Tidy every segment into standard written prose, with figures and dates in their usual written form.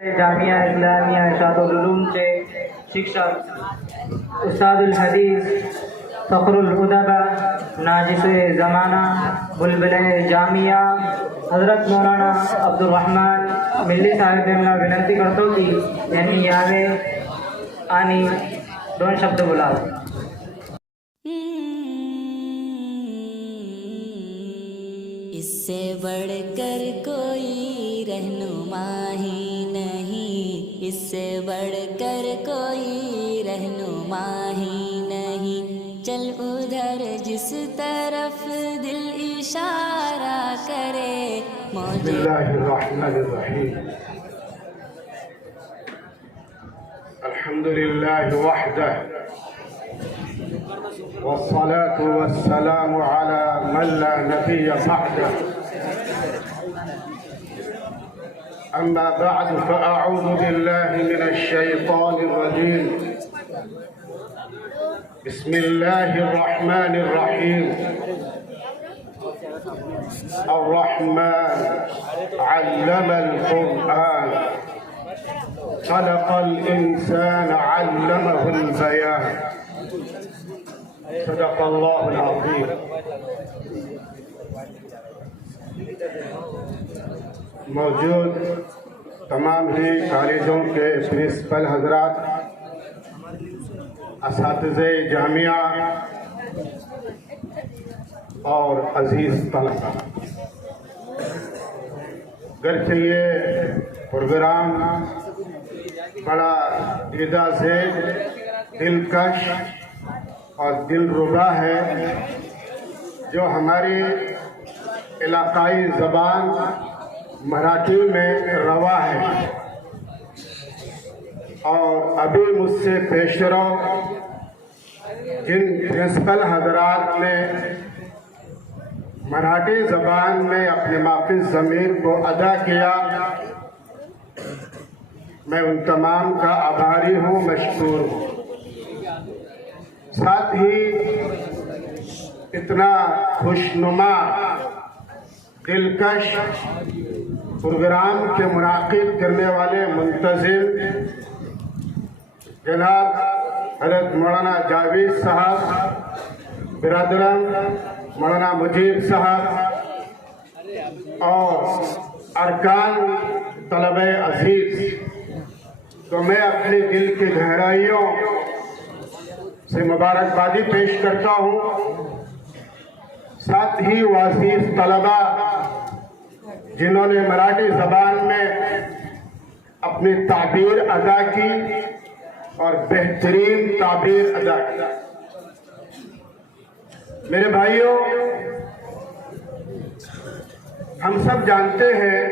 जामिया इस्लामिया इरशादुल उलूम के शिक्षक उस्तादुल हदीस फ़ख्रुल उदबा नाजिस ज़माना बुलबुल जामिया हज़रत मौलाना अब्दुल रहमान मिल्ली साहेब यांना विनंती करतो की यांनी यावे आणि दोन शब्द बोलावे. इससे बढ़कर कोई रहनुमा ही नहीं, इससे बढ़कर कोई रहनुमा ही नहीं. चल उधर जिस तरफ दिल इशारा करे. बिस्मिल्लाहिर्रहमानिर्रहीम. अल्हम्दुलिल्लाहि वहदह वस्सलातु वस्सलामु अला मन ला नबिय्य बअदह. अम्मा बअद फअऊज़ु बिल्लाहि मिनश शैतानिर रजीम. बिस्मिल्लाहिर रहमानिर रहीम. अर्रहमान अल्लमल कुरआन खलक़ल इंसान अल्लमहुल बयान. सदक़ल्लाहुल अज़ीम. मौजूद तमाम ही कॉलेजों के प्रिंसिपल हजरात, असातिज़े जामिया और अजीज़ तलबा, गरचे ये प्रोग्राम बड़ा इदा से दिलकश और दिलरुबा है, जो हमारी इलाकाई ज़बान मराठी में रवा है. और अभी मुझसे पेशरो जिन प्रिंसिपल हजरात ने मराठी ज़बान में अपने माफ़ी ज़मीर को अदा किया, मैं उन तमाम का आभारी हूँ, मशकूर हूँ. साथ ही इतना खुशनुमा दिलकश प्रोग्राम के मुनाकिद करने वाले मुंतज़िम जनाब हज़रत मौलाना जावेद साहब, बिरादरान मौलाना मुजीब साहब और अरकान तलबे अजीज़ को मैं अपने दिल की गहराइयों से मुबारकबादी पेश करता हूँ. साथ ही वासीस तलबा जिन्होंने मराठी ज़बान में अपनी ताबीर अदा की और बेहतरीन ताबीर अदा की. मेरे भाइयों, हम सब जानते हैं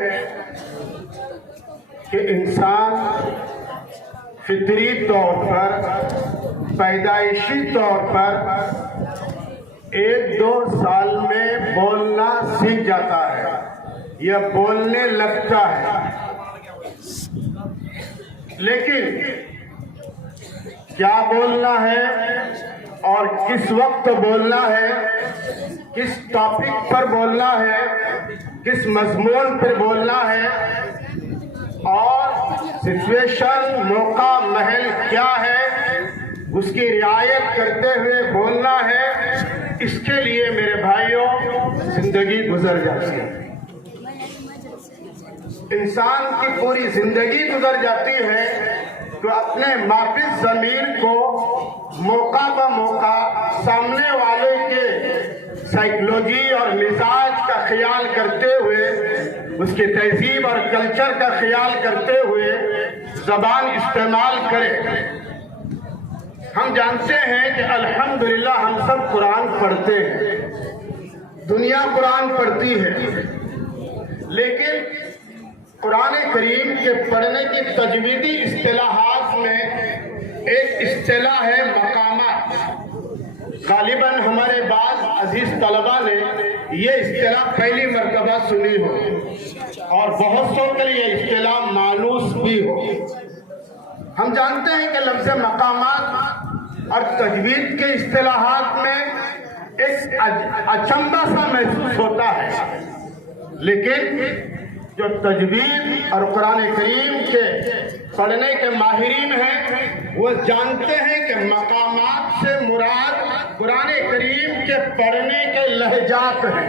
कि इंसान फितरी तौर पर, पैदाइशी तौर पर 1-2 साल में बोलना सीख जाता है या बोलने लगता है. लेकिन क्या बोलना है और किस वक्त बोलना है, किस टॉपिक पर बोलना है, किस मजमून पर बोलना है और सिचुएशन, मौका, महल क्या है, उसकी रियायत करते हुए बोलना है, इसके लिए मेरे भाइयों जिंदगी गुजर जाती है. इंसान की पूरी जिंदगी गुजर जाती है तो अपने माफिज ज़मीर को मौका ब मौका सामने वाले के साइकोलॉजी और मिजाज का ख्याल करते हुए, उसकी तहजीब और कल्चर का ख्याल करते हुए ज़बान इस्तेमाल करे. हम जानते हैं कि अल्हम्दुलिल्लाह हम सब कुरान पढ़ते हैं, दुनिया कुरान पढ़ती है, लेकिन कुरान करीम के पढ़ने की तजवीदी इस्तिलाहात में एक इस्तिलाह है मकामात. गालिबन हमारे बाज़ अजीज तलबा ने ये इस्तिलाह पहली मरतबा सुनी हो और बहुत सौ के लिए इस्तिलाह मानूस भी हो. हम जानते हैं कि लफ्ज़ मकामात और तजवीद के इस्तिलाहात में एक अचंभा सा महसूस होता है, लेकिन जो तजवीज़ और कुरान करीम के पढ़ने के माहिरीन हैं, वो जानते हैं कि मकामात से मुराद कुरान करीम के पढ़ने के लहजात हैं,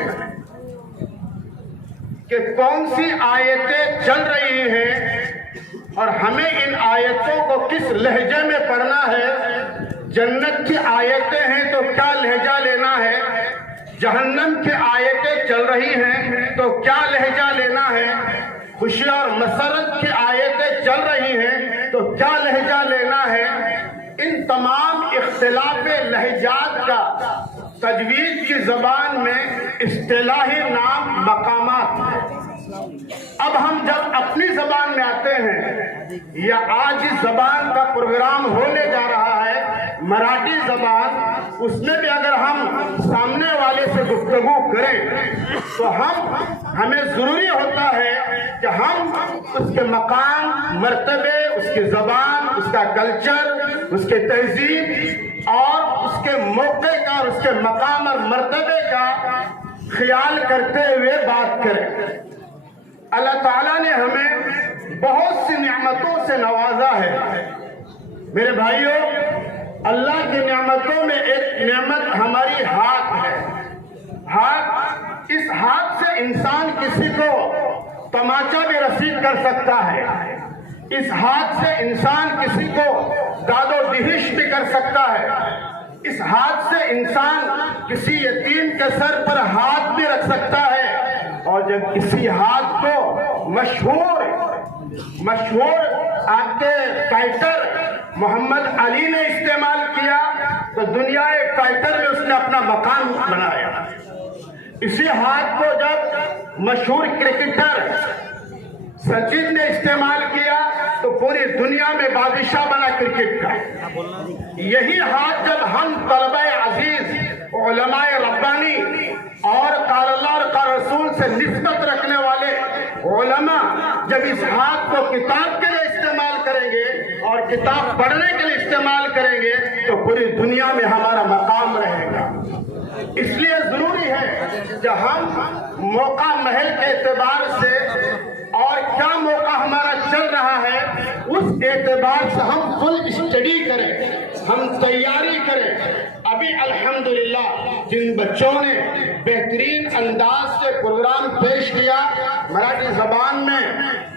कि कौन सी आयतें चल रही हैं और हमें इन आयतों को किस लहजे में पढ़ना है। जन्नत की आयतें हैं तो क्या लहजा लेना है, जहन्नम की आयतें चल रही हैं तो क्या लहजा लेना है, खुशी और मसरत की आयतें चल रही हैं तो क्या लहजा लेना है। इन तमाम इख्तिलाफ लहजात का तजवीज़ की ज़बान में इस्तिलाही नाम मकामात है। अब हम जब अपनी ज़बान में आते हैं, या आज इस ज़बान का प्रोग्राम होने जा रहा है मराठी ज़बान, उसमें भी अगर हम सामने वाले से गुफ्तगू करें तो हमें ज़रूरी होता है कि हम उसके मकाम, मर्तबे, उसकी ज़बान, उसका कल्चर, उसके तहजीब और उसके मौके का और उसके मकाम और मर्तबे का ख्याल करते हुए बात करें। अल्लाह ताला ने हमें बहुत सी नेमतों से नवाजा है। मेरे भाइयों, अल्लाह की नेमतों में एक नेमत हमारी हाथ है। हाथ, इस हाथ से इंसान किसी को तमाचा भी रसीद कर सकता है। इस हाथ से इंसान किसी को दादो दिहिश भी कर सकता है। इस हाथ से इंसान किसी यतीम के सर पर हाथ भी रख सकता है। और जब इसी हाथ को मशहूर आपके फाइटर मोहम्मद अली ने इस्तेमाल किया तो दुनिया एक फाइटर में उसने अपना मकाम बनाया। इसी हाथ को जब मशहूर क्रिकेटर सचिन ने इस्तेमाल किया तो पूरी दुनिया में बादशाह बना क्रिकेट का। यही हाथ जब हम तलबे अजीज, उलमाए रब्बानी और क़ाल अल्लाह और क़ाल रसूल से निस्बत रखने वाले उलमा जब इस हाथ को किताब के लिए इस्तेमाल करेंगे और किताब पढ़ने के लिए इस्तेमाल करेंगे तो पूरी दुनिया में हमारा मकाम रहेगा। इसलिए जरूरी है कि हम मौका महल के एतबार से और क्या मौका हमारा चल रहा है उस एतबार से हम फुल स्टडी करें, हम तैयारी करें। अभी अल्हम्दुलिल्लाह जिन बच्चों ने बेहतरीन अंदाज से प्रोग्राम पेश किया, मराठी जबान में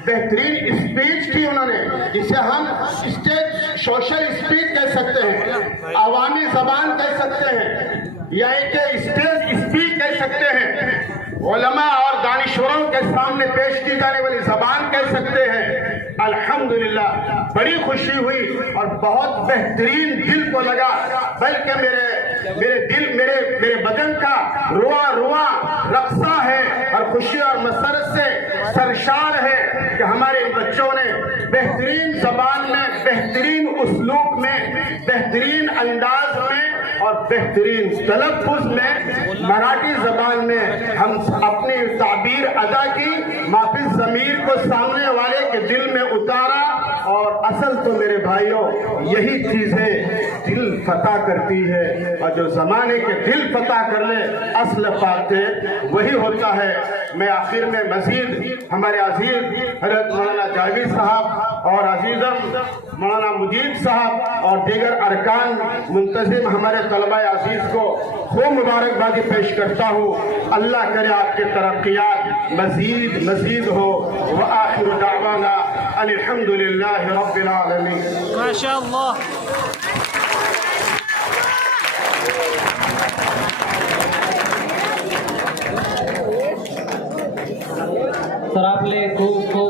बेहतरीन स्पीच की उन्होंने, जिसे हम स्टेज सोशल स्पीच कह सकते हैं, अवामी जबान कह सकते हैं, या एक स्टेज स्पीच कह सकते हैं, उलमा और दानिशवरों के सामने पेश की जाने वाली जबान कह सकते हैं। अल्हम्दुलिल्लाह बड़ी खुशी हुई और बहुत बेहतरीन दिल को लगा, बल्कि मेरे बदन का रुआ रक्सा है और खुशी और मसरत से सरशार है कि हमारे बच्चों ने बेहतरीन जबान में, बेहतरीन उस्लूब में, बेहतरीन अंदाज में और बेहतरीन तलफ़्फ़ुज़ में मराठी जबान में हम अपनी ताबीर अदा की, माफिज ज़मीर को सामने वाले के दिल में उतारा। और असल तो मेरे भाइयों यही चीजें दिल फतह करती है, और जो जमाने के दिल फतह कर ले असल फातेह वही होता है। मैं आखिर में मजीद हमारे अजीज हज़रत मौलाना जावेद साहब और अजीज़म मौलाना मुजीब साहब और दीगर अरकान मुंतज़िम हमारे तलबा अजीज को खूब मुबारकबादी पेश करता हूँ। अल्लाह करे आपके तरक्यात मजीद हो। व आखिर दावाना अल्हम्दुलिल्लाहि रब्बिल आलमीन। माशाअल्लाह। तर आपले खूप खूप